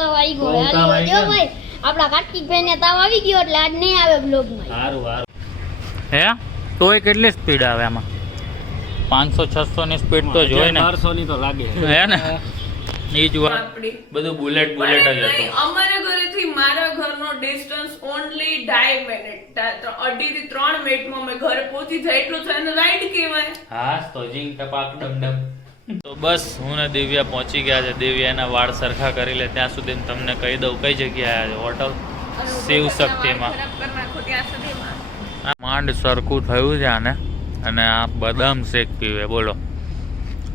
તાવ આવી ગયો હાલો જો ભાઈ આપડા કાર્તિકભાઈ ને તાવ આવી ગયો એટલે આજ નહીં આવે બ્લોગ માં સારું હે તોય કેટલી સ્પીડ આવે આમાં 500-600 ની સ્પીડ તો જોઈ ને 400 ની તો લાગે હે ને ઈ જ વાત બધું બુલેટ જ હતું અમારા ઘરેથી મારા ઘરનો ડિસ્ટન્સ ઓન્લી 2.5 મિનિટ 2.5 થી 3 મિનિટમાં અમે ઘરે પહોંચી જાય એટલું તો એને રાઈડ કહેવાય હા તો જીંગ ટપાક ડમ તો બસ હું ને દિવ્યા પહોંચી ગયા છે દિવ્યાના વાળ સરખા કરી લે ત્યાં સુધી તમને કહી દઉં કઈ જગ્યાએ છે હોટલ શિવ શક્તિમાં માંડ સરખું થયું છે આને અને આ બદામ શેક પીવે બોલો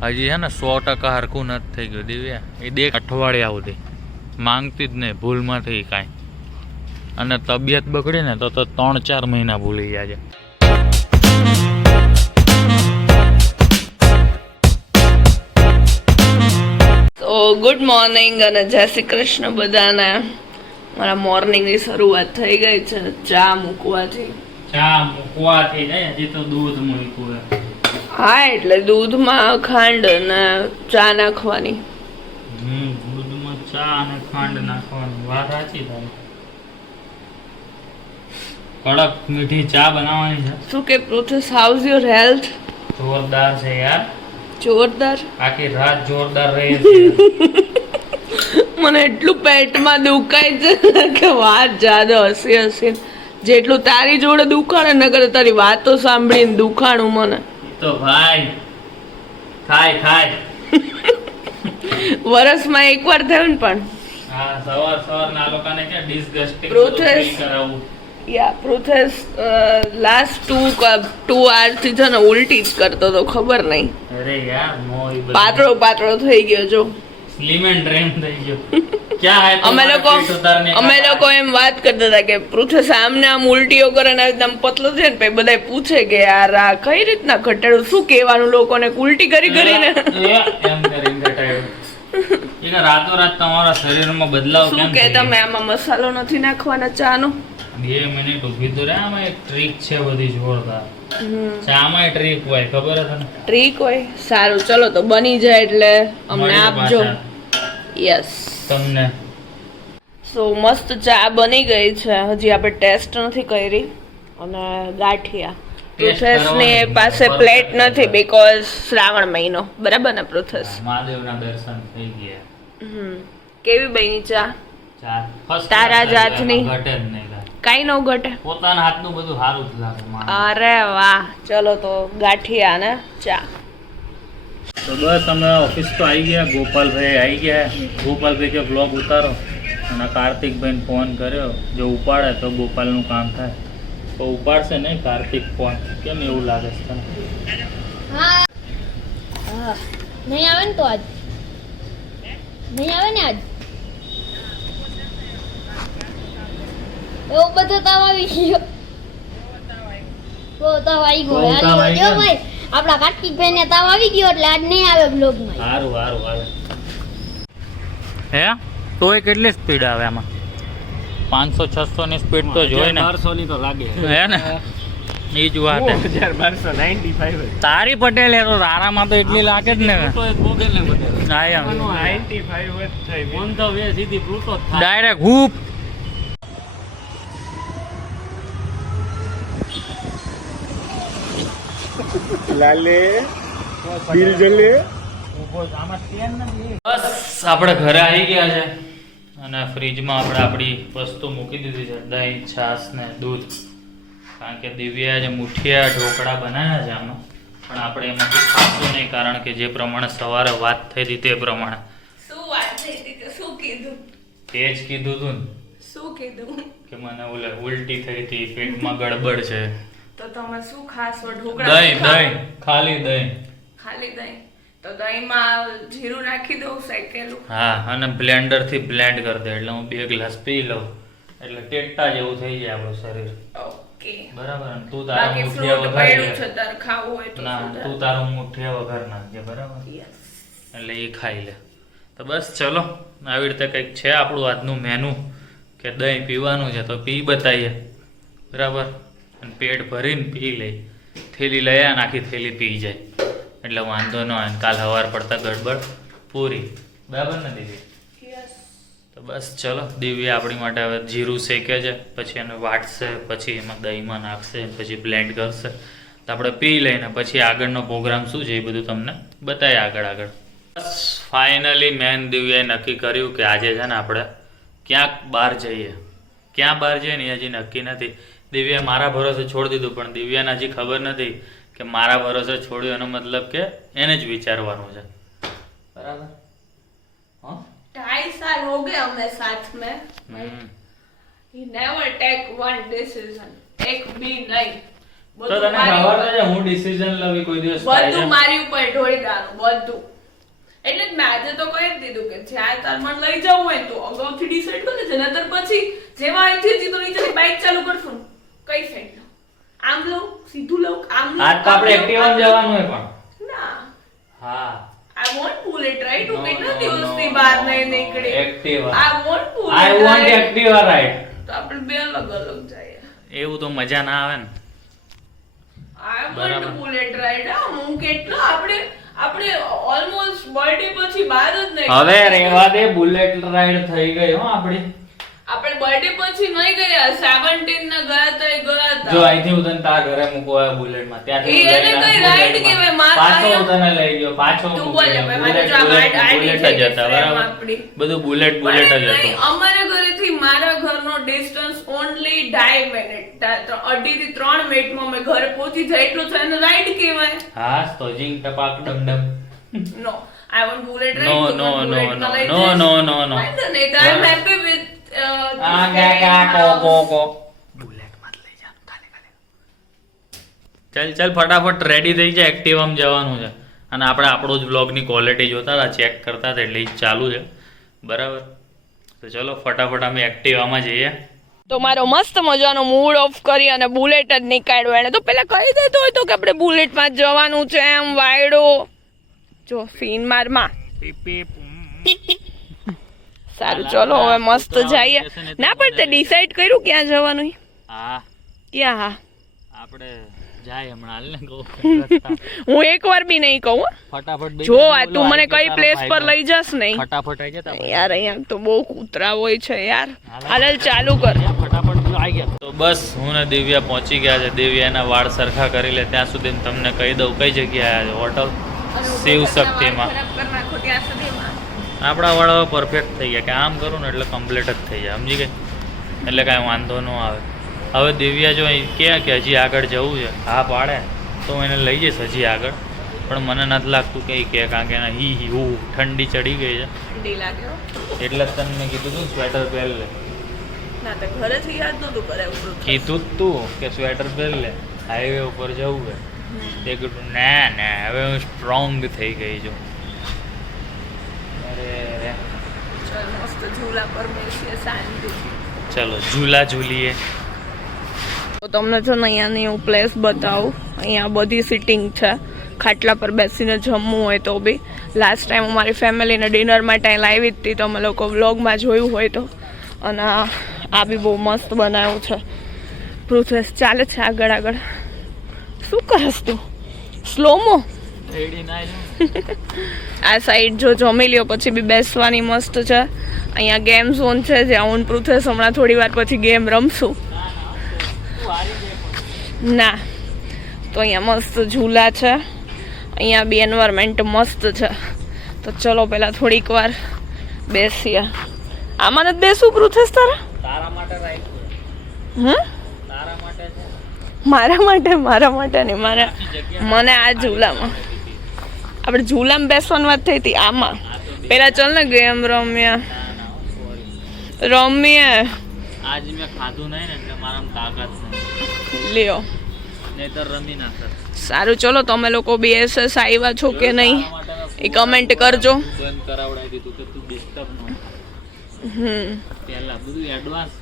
હજી છે ને 100% હરખું નથી થઈ ગયું દિવ્યા એ દેખ અઠવાડિયા સુધી માંગતી જ નહીં ભૂલમાંથી કાંઈ અને તબિયત બગડી ને તો 3-4 મહિના ભૂલી ગયા છે તો ગુડ મોર્નિંગ અને જય શ્રી કૃષ્ણ બધાને મારા મોર્નિંગની શરૂઆત થઈ ગઈ છે ચા મૂકવાથી ને હજી તો દૂધ મૂક્યું હા એટલે દૂધમાં ખાંડ અને ચા નાખવાની દૂધમાં ચા અને ખાંડ નાખવાની વાત સાચી તારી કડક મીઠી ચા બનાવવાની છે શું કે પ્રોસેસ હાઉઝ યોર હેલ્થ જોરદાર છે યાર જોરદાર આખી રાત જોરદાર રહી છે મને એટલું પેટમાં દુખાય છે કે વાત જાદો હસી જેટલું તારી જોડે દુખાણે નકર તારી વાતો સાંભળીને દુખાણું મને તો ભાઈ ખાય વરસમાં એકવાર થયું ને પણ હા સવાર ના લોકોને કે ડિસગસ્ટિંગ પ્રોસેસ કરાવવું યા પ્રોસેસ લાસ્ટ 2 hours થી છે ને ઉલટી જ કરતો તો ખબર નહીં અરે યાર મોય પાતળો થઈ ગયો જો સ્લિમ એન્ડ ટ્રેન થઈ ગયો ક્યાં હે અમે લોકો એમ વાત કરતા હતા કે પૃથ્વી સામને આમ ઉલટીઓ કરે ને આમ પતલો છે ને પછી બધા પૂછે કે યાર આ કઈ રીતના ઘટાડું શું કહેવાનું લોકોને ઉલટી કરીને એમ કરીને ઘટાડ્યું એના રાતોરાત તમારા શરીરમાં બદલાવ શું કે તમે આમાં મસાલો નથી નાખવાના ચાનો 2 મિનિટ ઊભી તો રે આમાં એક ટ્રીક છે બધી જોરદાર ચામાં ટ્રીક હોય ખબર છે ને ટ્રીક હોય સારું ચલો તો બની જાય એટલે અમને આપજો યસ તમને સો મસ્ત ચા બની ગઈ છે હજી આપણે ટેસ્ટ નથી કરી અને ગાંઠિયા પ્રોસેસની પાસે પ્લેટ નથી બીકોઝ શ્રાવણ મહિનો બરાબર ને પ્રોસેસ મહાદેવના દર્શન થઈ ગયા કેવી બની ચા ફર્સ્ટ તારા જાતની ઘટે જ નહીં કાઈ નો ઘટે પોતાના હાથનું બધું સારું જ લાગે અરે વાહ ચલો તો ગાંઠિયા ને ચા તો બસ અમે ઓફિસ તો આવી ગયા ગોપાલભાઈ આવી ગયા ગોપાલભાઈ કે બ્લોગ ઉતારો અને કાર્તિકભાઈને ફોન કર્યો જો ઉપાડે તો ગોપાલનું કામ થાય તો ઉપાડશે નહીં કાર્તિક ફોન કેમ એવું લાગે છે તને હા નહીં આવે ને તો આજ નહીં આવે ને આજ એવો બધો તાવ આવી ગયો તાવ આવી ગયો હાલો જો ભાઈ આપડા કાર્તિકભાઈ ને તાવ આવી ગયો એટલે આજ નહીં આવે બ્લોગ માં સારું હે તોય કેટલી સ્પીડ આવે આમાં 500-600 ની સ્પીડ તો જોઈ ને 400 ની તો લાગે હે ને ઈ જ વાત છે 1295 તારી પટેલ એ તો તારામાં તો એટલી લાગે જ ને તો એક મોગલ ને પટેલ હા એમ 95 જ થાય ફોન તો વે સીધી પ્લુટો થાય ડાયરેક્ટ હૂપ લાલે દિલ જલે બસ આપણે ઘરે આવી ગયા છે અને ફ્રીજમાં આપણે આપણી વસ્તુ મૂકી દીધી છે દહીં છાશ ને દૂધ કારણ કે દિવ્યાએ જે મુઠિયા ઢોકળા બનાવ્યા છે આમાં પણ આપણે એમાંથી ખાશું નહીં કારણ કે જે પ્રમાણે સવારે વાત થઈ હતી તે પ્રમાણે શું વાત થઈ હતી કે શું કીધું તે જ કીધું તું ને શું કીધું કે મને ઉલટી થઈ હતી પેટમાં ગડબડ છે તો તમે શું ખાસ ઢોકળા દહીં ખાલી દહીં તો દહીંમાં જીરું નાખી દઉં શેકેલું હા અને બ્લેન્ડર થી બ્લેન્ડ કરી દે એટલે હું 2 ગ્લાસ પી લઉં એટલે ટેટા જેવું થઈ જાય આપણું શરીર ઓકે બરાબર ને તું તારું મુઠિયા વઘાર છે તાર ખાવું હોય તો ના તું તારું મુઠિયા વઘાર નાખજે બરાબર એટલે એ ખાઈ લે તો બસ ચલો આવી રીતે કંઈક છે આપણું આજનું મેનુ કે દહીં પીવાનું છે તો પી બતાવીએ બરાબર અને પેટ ભરીને પી લઈ થેલી લઈ આ આખી થેલી પી જાય એટલે વાંધો ન આવે કાલ સવાર પડતા ગડબડ પૂરી બરાબર ને દીદી તો બસ ચલો દિવ્યા આપણી માટે હવે જીરું શેકે છે, પછી એને વાટશે, પછી એમાં દહીંમાં નાખશે, પછી બ્લેન્ડ કરશે, તો આપણે પી લઈને પછી આગળનો પ્રોગ્રામ શું છે એ બધું તમને બતાવીએ આગળ. બસ ફાઇનલી મેન દિવ્યાએ નક્કી કર્યું કે આજે છે ને આપણે ક્યાંક બહાર જઈએ. ક્યાં બહાર જઈએ ને એ હજી નક્કી નથી. દિવ્યાએ મારા ભરોસે છોડી દીધું, પણ દિવ્યાને હજી ખબર નથી કે મારા ભરોસે છોડ્યું એનો મતલબ કે એને જ વિચારવાનું છે. બરાબર? હા 2.5 साल हो गए हमें साथ में. He never take one decision. एक भी नहीं. તો તને ખબર છે હું ડિસિઝન લવી કોઈ દિવસ થાય છે? બધું મારી ઉપર ઢોળી દાનું બધું. એટલે જ મેં આજે તો કહી જ દીધું કે જ્યાં તાર મન લઈ જવું હોય તો અગાઉથી ડિસાઈડ કરી છે, નતર પછી જેવા અહીંથી હજી તો નીચેથી બાઇક ચાલુ કરશું કઈ સાઈડ લો, આમ લો, સીધું લો, આમ લો. આજ તો આપણે એક્ટિવા જવાનું હોય પણ ના હા I want bullet right. હું કેટલા દિવસથી બહાર નહીં નીકળી. Activa I want bullet. I want Activa ride. તો આપણે બે અલગ અલગ જઈએ. એવું તો મજા ના આવે ને. I want bullet ride. હું કેટલા આપણે ઓલમોસ્ટ બર્થડે પછી બહાર જ નહીં. હવે રેવા દે, બુલેટ રાઈડ થઈ ગઈ હો આપડી. આપણે બર્થડે પછી નહીં ગયા, 17 ના ગયા તો ગયા. જો અહીંથી હું તને તારા ઘરે મૂકવા આવ્યો બુલેટમાં, ત્યાંથી એને કઈ રાઈડ કેવાય? પાછો હું તને લઈ ગયો, પાછો તું બોલે ભાઈ, મને જો આ બુલેટ આઈડી જ હતા બરાબર, બધું બુલેટ જ હતું. અમારા ઘરેથી મારા ઘરનો ડિસ્ટન્સ ઓન્લી 2.5 મિનિટ, 2.5 થી 3 મિનિટમાં અમે ઘરે પહોંચી જાય એટલું છે, એને રાઈડ કહેવાય? હા તો જીંગ ટપાક ડમ no I want bullet no ride. No no no no no no I am happy with ચાલ ફટાફટ રેડી થઈ જાય, એક્ટિવામાં જવાનું છે. અને આપણે આપણો જ બ્લોગની ક્વોલિટી જોતા હતા, ચેક કરતા હતા, એટલે એ ચાલુ છે બરાબર. તો ચલો ફટાફટ અમે એક્ટિવામાં જઈએ. તો મારો મસ્ત મજાનો મૂડ ઓફ કરી અને બુલેટ જ નીકાળ્યો. એને તો પેલા કહી દેતો હોય તો કે આપણે બુલેટમાં જ જવાનું છે એમ વાયડો જો સીન મારમાં. સારું ચલો હવે મસ્ત જઈએ. ના પણ તે ડિસાઈડ કર્યું ક્યાં જવાનું? હા ક્યાં? હા આપણે જાય હમણાં હાલ ને કહું. હું એકવાર બી નહીં કહું. ફટાફટ જો આ તું મને કઈ પ્લેસ પર લઈ જસ નહીં. ફટાફટ આવી જતા યાર અહીંયા તો બહુ કૂતરા હોય છે યાર. હાલ ચાલુ કર ફટાફટ આવી ગયા. તો બસ હું ને દિવ્યા પહોંચી ગયા છે. દિવ્યાના વાળ સરખા કરી લે ત્યાં સુધી તમને કહી દઉં કઈ જગ્યાએ છે હોટલ શિવ શક્તિમાં. આપણા વાળા પરફેક્ટ થઈ ગયા કે આમ કરું ને એટલે કમ્પ્લીટ જ થઈ જાય, સમજી ગઈ? એટલે કાંઈ વાંધો ન આવે. હવે દિવ્યા જો અહીં કહે કે હજી આગળ જવું છે, હા પાડે તો હું એને લઈ જઈશ હજી આગળ, પણ મને નથી લાગતું કે કહે, કારણ કે એના હી હું ઠંડી ચડી ગઈ છે એટલે જ તને મેં કીધું તું સ્વેટર પહેર લે. કીધું જ તું કે સ્વેટર પહેર લે, હાઈવે ઉપર જવું છે. તે કીધું ના ના હવે હું સ્ટ્રોંગ થઈ ગઈ છું. ચલો ઝૂલા ઝૂલીએ. તો તમને જો ને અહીંયાની હું પ્લેસ બતાવું. અહીંયા બધી સિટિંગ છે, ખાટલા પર બેસીને જમવું હોય તો બી. લાસ્ટ ટાઈમ અમારી ફેમિલીને ડિનર માટે અહીં લાવી હતી તો અમે લોકો વ્લોગમાં જોયું હોય તો. અને આ બી બહુ મસ્ત બનાવ્યું છે. પ્રોસેસ ચાલે છે આગળ આગળ. શું કરસ તું? સ્લોમો આ સાઈડ જો જમી લ્યો પછી બી બેસવાની મસ્ત છે. અહીંયા ગેમ ઝોન છે જ્યાં હું પ્રોસેસ હમણાં થોડી વાર પછી ગેમ રમશું. ના તો અહીંયા મસ્ત ઝૂલા છે. અહીંયા બી એન્વાયરમેન્ટ મસ્ત છે. તો ચલો પહેલાં થોડીક વાર બેસીએ. આમાં નથી બેસવું પ્રોસેસ તારા? મારા માટે નહીં, મને આ ઝૂલામાં. આપણે ઝૂલામાં બેસવાની વાત થઈ હતી, આમાં પેલા ચલ ને ગેમ રમીએ. આજ મેં ખાધું નહીં ને એટલે મારામાં તાકાત નહીં. લ્યો નહીતર રમી નાખત. સારું ચલો તમે લોકો બીએસએસ આવ્યા છો કે નહીં એ કમેન્ટ કરજો. બંધ કરાવડાવી દીધું કે તું ડિસ્ટર્બ ન. પહેલા બધું એડવાન્સ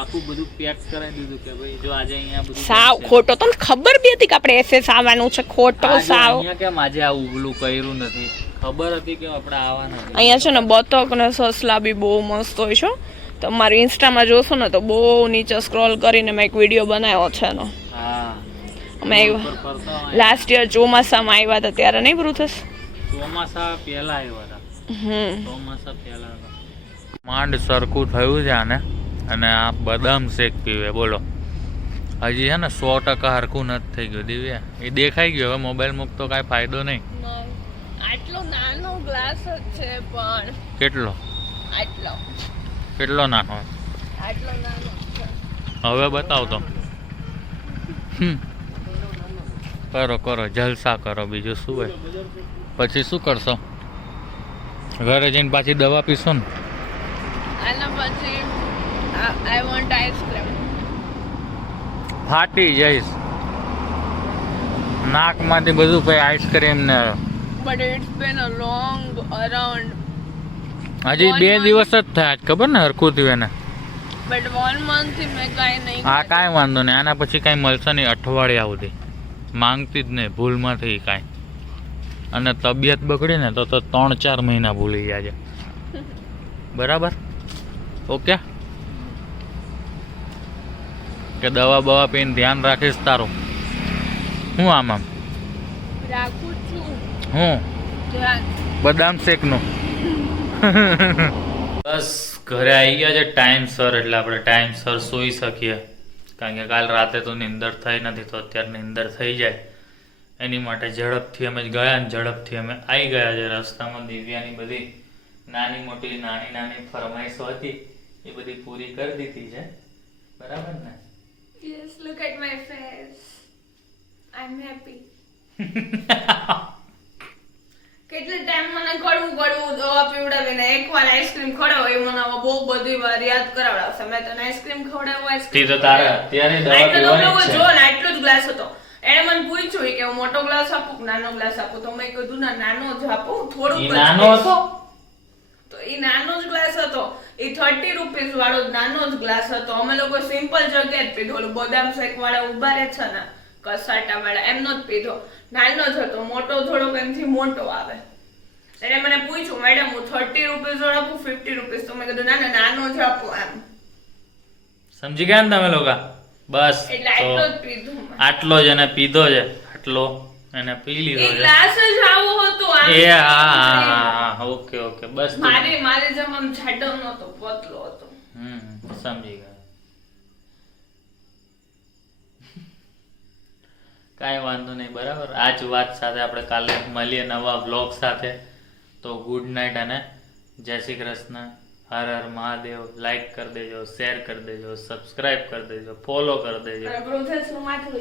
આખું બધું પેક કરાવી દીધું કે ભાઈ જો આજે અહીંયા બધું સાવ ખોટો. તમને ખબર બી હતી કે આપણે એસએસ આવવાનું છે? ખોટો સાવ. અહીંયા કેમ આજે આ ઉગલું કર્યું નથી? ખબર હતી કે આપણે આવવાના. અહીંયા છે ને બતક ને સસલા બી બહુ મસ્ત હોય છે. તમારી ઇન્સ્ટામાં જોશો ને તો બહુ નીચે સ્ક્રોલ કરીને મેં એક વિડીયો બનાવ્યો છે એનો. અમે લાસ્ટ યર ચોમાસામાં આવ્યા હતા ત્યારે નહીં પ્રુથેશ? ચોમાસા પહેલા આવ્યા હતા. ચોમાસા પહેલા માંડ સરખું થયું છે આને, અને આ બદામ શેક પીવે. બોલો, હજી છે ને 100% હરખું નથી થઈ ગયું. દિવ્યા, એ દેખાઈ ગયો. હવે મોબાઈલ મૂકતો કાંઈ ફાયદો નહીં. આટલો નાનો ગ્લાસ જ છે પણ. કેટલો આટલો નાનો? આટલો નાનો છે. હવે બતાવ તો. કરો જલસા કરો, બીજું શું હોય. પછી શું કરશો? ઘરે જઈને પાછી દવા પીશો ને? આના પછી આઈ વોન્ટ આઈસ્ક્રીમ. ફાટી જઈશ નાકમાંથી બધું. પછી આઈસ્ક્રીમ ને but it's been a long around હજી 2 દિવસ જ થયા. ખબર ને હરખું થયું એને. બટ 1 month થી મેં કાંઈ નહીં. આ કાંઈ વાંધો નહીં. આના પછી કાંઈ મળશે નહીં અઠવાડિયા સુધી. માંગતી જ નહીં ભૂલમાંથી કાંઈ. અને તબિયત બગડી ને તો 3-4 મહિના ભૂલી જાય છે. બરાબર? ઓકે કે દવા બવા પીને ધ્યાન રાખીશ તારું? હું આમ રાખું છું હું ધ્યાન. બદામ શેકનું. બસ ઘરે આવી ગયા છે ટાઈમસર, એટલે આપણે ટાઈમસર સૂઈ શકીએ. કારણ કે કાલ રાતે તો નીંદર થઈ નથી, તો અત્યારે નીંદર થઈ જાય. એની માટે ઝડપથી અમે ગયા ને ઝડપથી અમે આવી ગયા છે. રસ્તામાં દિવ્યાની બધી નાની નાની ફરમાઈશો હતી, એ બધી પૂરી કરી દીધી છે. બરાબર ને? Yes, look at my face. I'm happy. કેટલી ટાઈમ મને કડવું દવા પીવડાવીને એકવાર આઈસ્ક્રીમ ખવડાવો એ મને બહુ બધી વાર યાદ કરાવડાવશે. મેં તને આઈસ્ક્રીમ ખવડાવું આઈસ્ક્રીમ તો તારે અત્યારે દવા પીવાની છે. જો ને આટલો જ ગ્લાસ હતો. એણે મને પૂછ્યું કે હું મોટો ગ્લાસ આપું કે નાનો ગ્લાસ આપું, તો મેં કીધું ના નાનો જ આપું. થોડુંક નાનો હતો તો એ નાનો જ ગ્લાસ હતો. એ 30 રૂપીસ વાળો નાનો જ ગ્લાસ હતો. અમે લોકો સિમ્પલ જગ્યાએ જ પીધો. ઓલું બદામ શેક વાળા ઉભા રહે છે ને કસાટા વાળા, એમનો જ પીધો. નાનો જ હતો. મોટો થોડોક એમથી મોટો આવે. એને મને પૂછ્યું મેડમ હું 30 રૂપીસ વાળો આપું 50 રૂપીસ? તો મેં કીધું ના નાનો જ આપું એમ. સમજી ગયા ને તમે લોકો? બસ એટલે આટલો જ પીધું. આટલો જ એને પીધો છે. આટલો એને પી લીધો છે. ગ્લાસ જ આવો હતો. એ હા ઓકે બસ. મારે જેમ આમ જાડો નતો, પતલો હતો. સમજી ગયા. કાંઈ વાંધો નહીં. બરાબર, આ જ વાત સાથે આપણે કાલે મળીએ નવા વ્લોગ સાથે. તો ગુડ નાઇટ અને જય શ્રી કૃષ્ણ. હર હર મહાદેવ. લાઈક કરી દેજો, શેર કરી દેજો, સબસ્ક્રાઇબ કરી દેજો, ફોલો કરી દેજો. પ્રોસેસ નું માથું